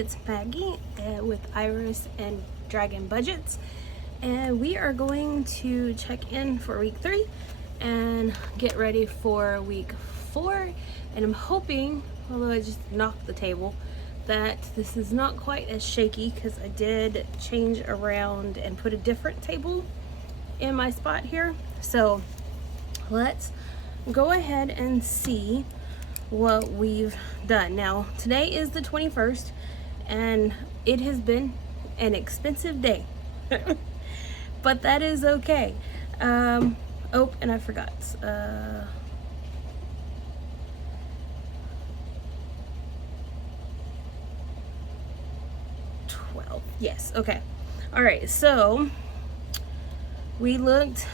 it's Maggie with Iris and Dragon Budgets, and we are going to check in for week 3 and get ready for week 4. And I'm hoping, although I just knocked the table, that this is not quite as shaky, because I did change around and put a different table in my spot here. So let's go ahead and see what we've done. Now, today is the 21st, and it has been an expensive day, but that is okay. Oh, and I forgot. 12. Yes, okay. All right, so we looked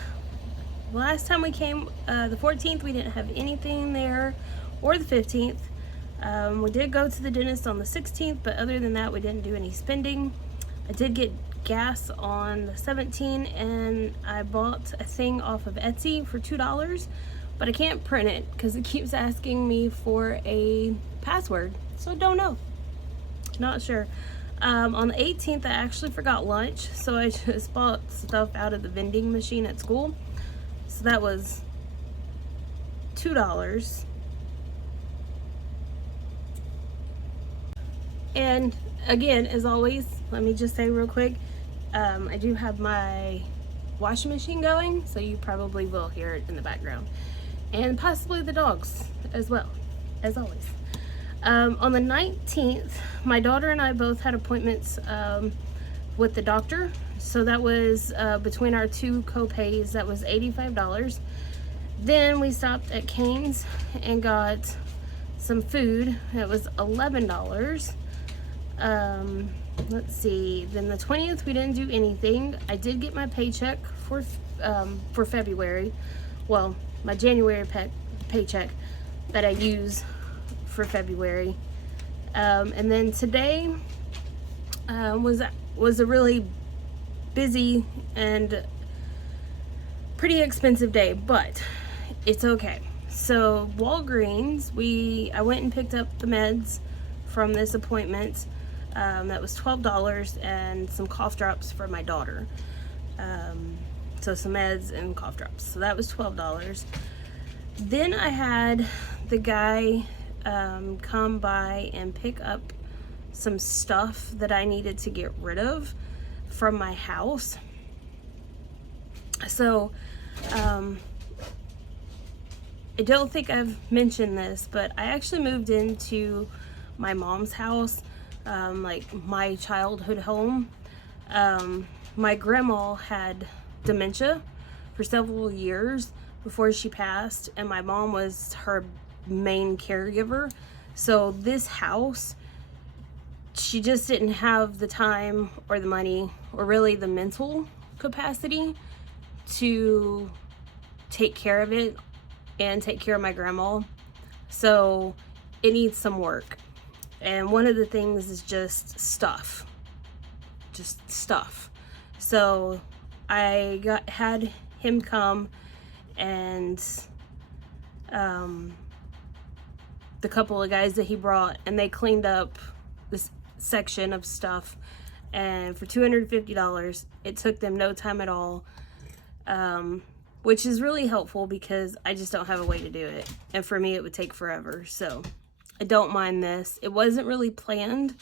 last time we came, the 14th, we didn't have anything there, or the 15th. We did go to the dentist on the 16th, but other than that, we didn't do any spending. I did get gas on the 17th, and I bought a thing off of Etsy for $2, but I can't print it because it keeps asking me for a password, so don't know. Not sure. On the 18th, I actually forgot lunch, so I just bought stuff out of the vending machine at school. So that was $2. And again, as always, let me just say real quick, I do have my washing machine going, so you probably will hear it in the background. And possibly the dogs as well, as always. On the 19th, my daughter and I both had appointments with the doctor. So that was between our two co-pays, that was $85. Then we stopped at Cane's and got some food. It was $11. Let's see. Then the 20th, we didn't do anything. I did get my paycheck for February. Well, my January paycheck that I use for February. And then today was a really busy and pretty expensive day, but it's okay. So Walgreens, I went and picked up the meds from this appointment. That was $12, and some cough drops for my daughter. So some meds and cough drops. So that was $12. Then I had the guy come by and pick up some stuff that I needed to get rid of from my house. So I don't think I've mentioned this, but I actually moved into my mom's house, like my childhood home. My grandma had dementia for several years before she passed, and my mom was her main caregiver. So this house, she just didn't have the time or the money or really the mental capacity to take care of it and take care of my grandma. So it needs some work. And one of the things is just stuff. So I had him come, and the couple of guys that he brought, and they cleaned up this section of stuff, and for $250, it took them no time at all, which is really helpful because I just don't have a way to do it, and for me it would take forever. So I don't mind this. It wasn't really planned,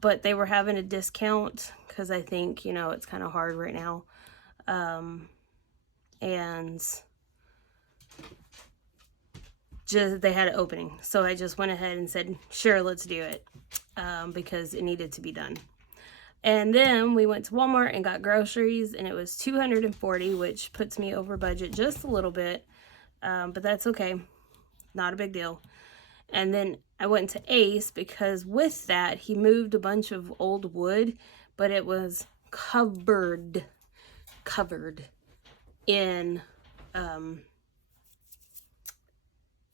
but they were having a discount because I think, you know, it's kind of hard right now, and they had an opening, so I just went ahead and said, sure, let's do it, because it needed to be done. And then we went to Walmart and got groceries, and it was $240, which puts me over budget just a little bit, but that's okay, not a big deal. And then I went to Ace because with that, he moved a bunch of old wood, but it was covered in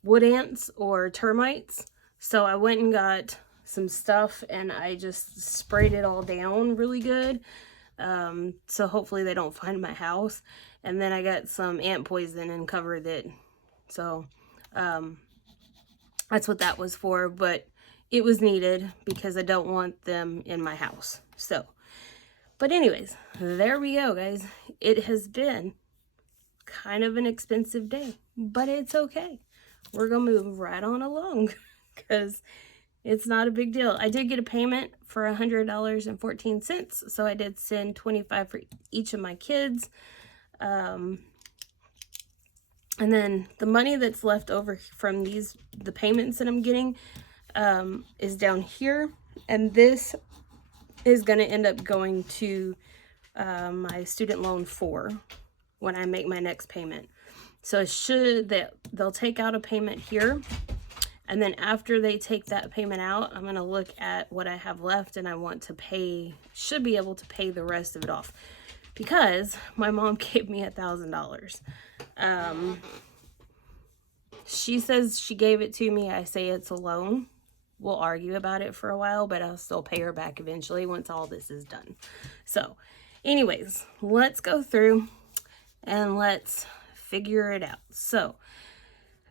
wood ants or termites. So I went and got some stuff, and I just sprayed it all down really good. So hopefully they don't find my house. And then I got some ant poison and covered it. So that's what that was for. But it was needed because I don't want them in my house. So, but anyways, there we go, guys. It has been kind of an expensive day, but it's okay. We're gonna move right on along because it's not a big deal. I did get a payment for $100.14, so I did send $25 for each of my kids. And then the money that's left over from the payments that I'm getting, is down here. And this is going to end up going to my student loan 4 when I make my next payment. So they'll take out a payment here. And then after they take that payment out, I'm going to look at what I have left, and I want to should be able to pay the rest of it off. Because my mom gave me $1,000. She says she gave it to me. I say it's a loan. We'll argue about it for a while, but I'll still pay her back eventually once all this is done. So, anyways, let's go through and let's figure it out. So,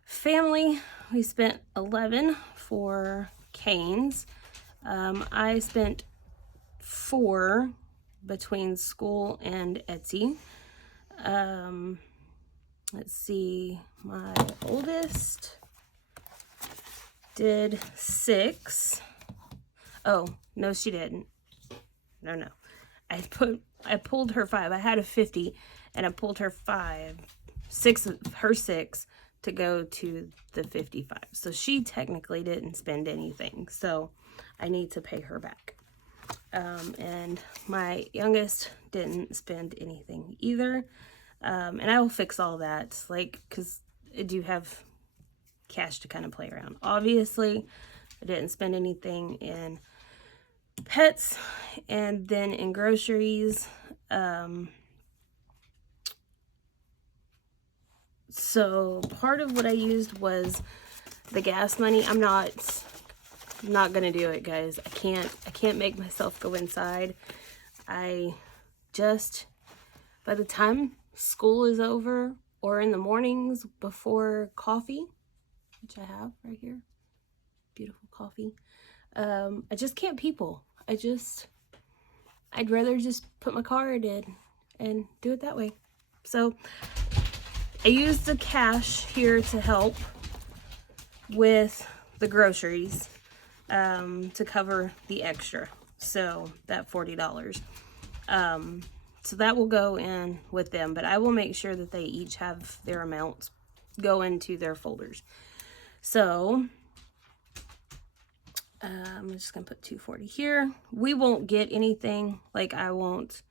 family, we spent $11 for Cane's. I spent $4 between school and Etsy. Let's see, my oldest did $6. Oh, no, she didn't. No. I pulled her $5. I had a $50 and I pulled her $6 to go to the $55. So she technically didn't spend anything. So I need to pay her back. And my youngest didn't spend anything either. And I will fix all that, because I do have cash to kind of play around. Obviously, I didn't spend anything in pets, and then in groceries. So part of what I used was the gas money. I'm not gonna do it, guys. I can't make myself go inside. By the time school is over, or in the mornings before coffee, which I have right here, beautiful coffee, I just can't people. I'd rather just put my card in and do it that way. So I used the cash here to help with the groceries, to cover the extra. So that $40. So that will go in with them, but I will make sure that they each have their amounts go into their folders. So I'm just gonna put $240 here. We won't get anything, I won't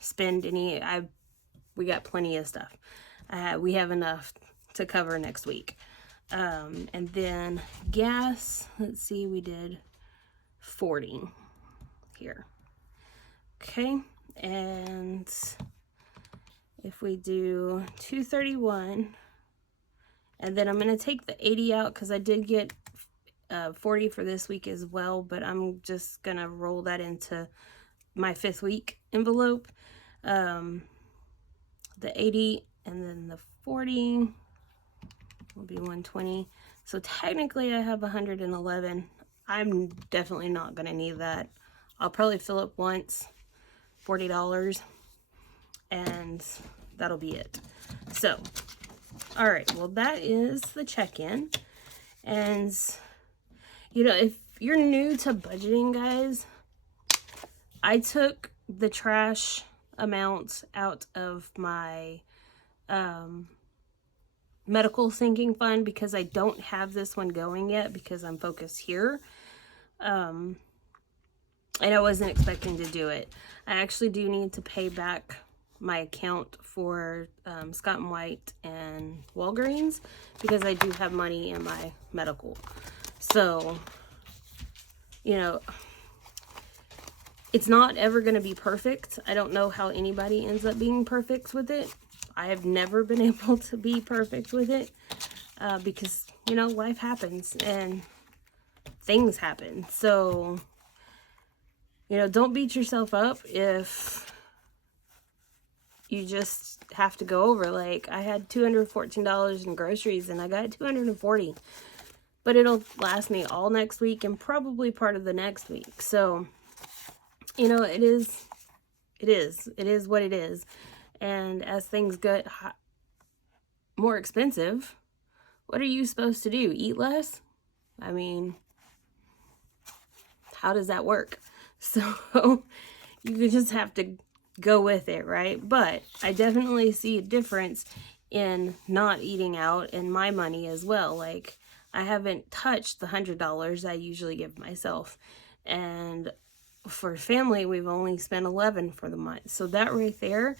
spend any. We got plenty of stuff. We have enough to cover next week. And then gas, let's see, we did $40 here. Okay, and if we do $231, and then I'm going to take the $80 out because I did get $40 for this week as well, but I'm just going to roll that into my 5th week envelope. The $80 and then the $40 will be $120. So technically I have $111. I'm definitely not going to need that. I'll probably fill up once, $40, and that'll be it. So, all right, well, that is the check-in. And, if you're new to budgeting, guys, I took the trash amounts out of my medical sinking fund because I don't have this one going yet because I'm focused here. And I wasn't expecting to do it. I actually do need to pay back my account for Scott & White and Walgreens because I do have money in my medical. So, it's not ever going to be perfect. I don't know how anybody ends up being perfect with it. I have never been able to be perfect with it because, life happens and things happen. So, don't beat yourself up if you just have to go over. I had $214 in groceries and I got $240. but it'll last me all next week and probably part of the next week. So, you know, it is what it is. And as things get more expensive, what are you supposed to do? Eat less? I mean, how does that work? So you just have to go with it, right? But I definitely see a difference in not eating out and my money as well. Like, I haven't touched the $100 I usually give myself. And for family, we've only spent $11 for the month. So that right there,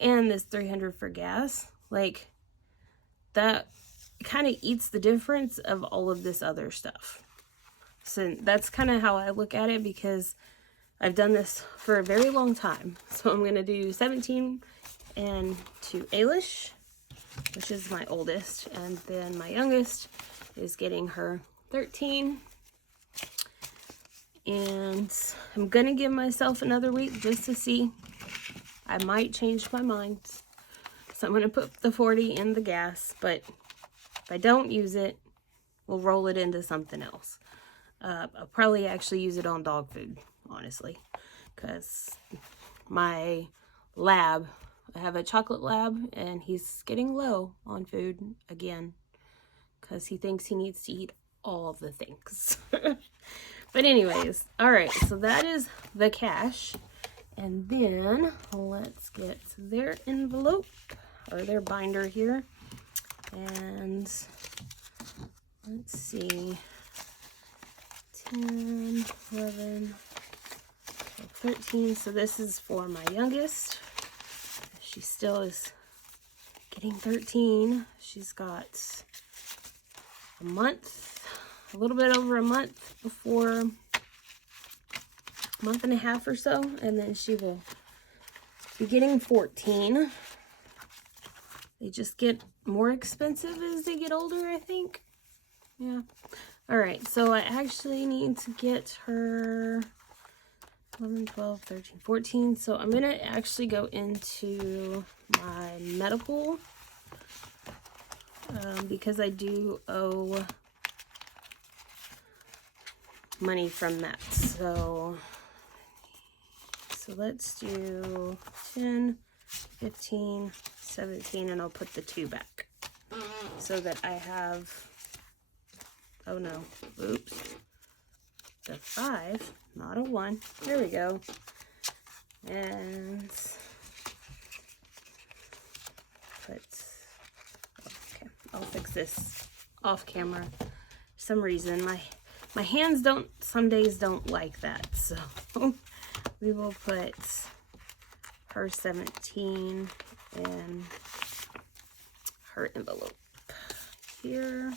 and this $300 for gas, like, that kind of eats the difference of all of this other stuff. So that's kind of how I look at it, because I've done this for a very long time. So I'm going to do 17 and to Ailish, which is my oldest. And then my youngest is getting her 13. And I'm going to give myself another week just to see. I might change my mind. So I'm going to put the 40 in the gas. But if I don't use it, we'll roll it into something else. I'll probably actually use it on dog food, honestly. Because my lab, I have a chocolate lab, and he's getting low on food again. Because he thinks he needs to eat all of the things. But anyways, alright, so that is the cash. And then let's get their envelope, or their binder here. And let's see, 10, 11, 12, 13. So this is for my youngest. She still is getting 13. She's got a month, a little bit over a month before, a month and a half or so, and then she will be getting 14. They just get more expensive as they get older, I think. Yeah. Alright, so I actually need to get her 11, 12, 13, 14. So I'm going to actually go into my medical, because I do owe money from that. So let's do 10, 15, 17, and I'll put the 2 back so that I have, oh no, oops, the 5, not a 1. There we go. And put, okay, I'll fix this off camera. For some reason my hands don't, some days don't like that, so we will put her 17 in her envelope here.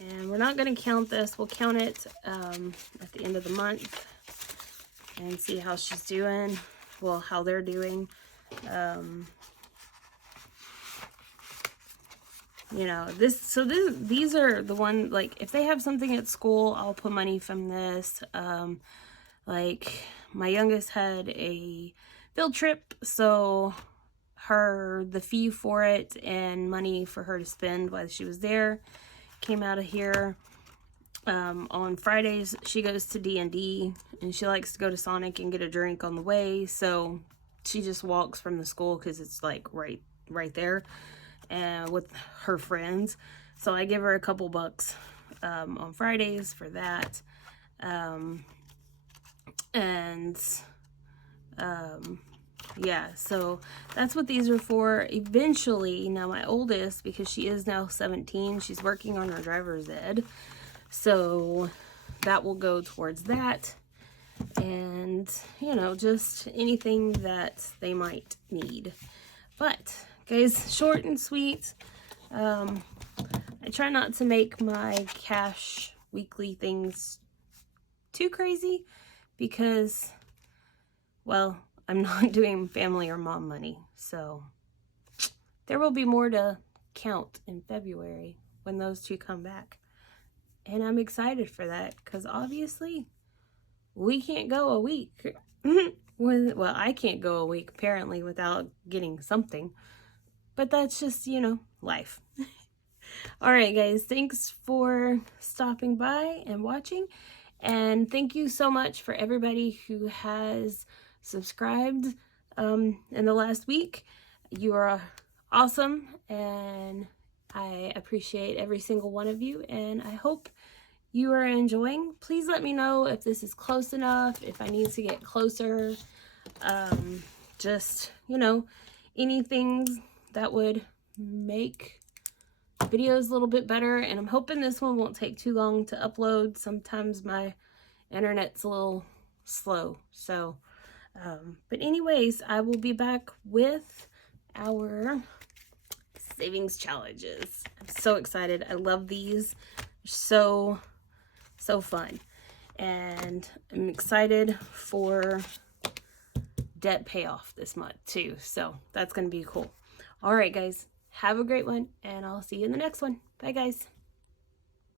And we're not going to count this. We'll count it at the end of the month and see how she's doing. Well, how they're doing. You know, these are the one, like, if they have something at school, I'll put money from this. Like, my youngest had a field trip, so the fee for it and money for her to spend while she was there came out of here. On Fridays, she goes to D&D, and she likes to go to Sonic and get a drink on the way, so she just walks from the school because it's like right there, and with her friends. So I give her a couple bucks on Fridays for that. Yeah, so that's what these are for. Eventually, now my oldest, because she is now 17, she's working on her driver's ed, so that will go towards that. And, you know, just anything that they might need. But, guys, short and sweet. I try not to make my cash weekly things too crazy, because, well, I'm not doing family or mom money, so there will be more to count in February when those two come back. And I'm excited for that, because obviously we can't go a week. Well, I can't go a week, apparently, without getting something. But that's just, you know, life. All right, guys, thanks for stopping by and watching. And thank you so much for everybody who has subscribed in the last week. You are awesome, and I appreciate every single one of you, and I hope you are enjoying. Please let me know if this is close enough, if I need to get closer. Just, you know, anything that would make videos a little bit better. And I'm hoping this one won't take too long to upload. Sometimes my internet's a little slow. So, but anyways, I will be back with our savings challenges. I'm so excited. I love these. They're so fun. And I'm excited for debt payoff this month too. So that's going to be cool. All right, guys, have a great one, and I'll see you in the next one. Bye, guys.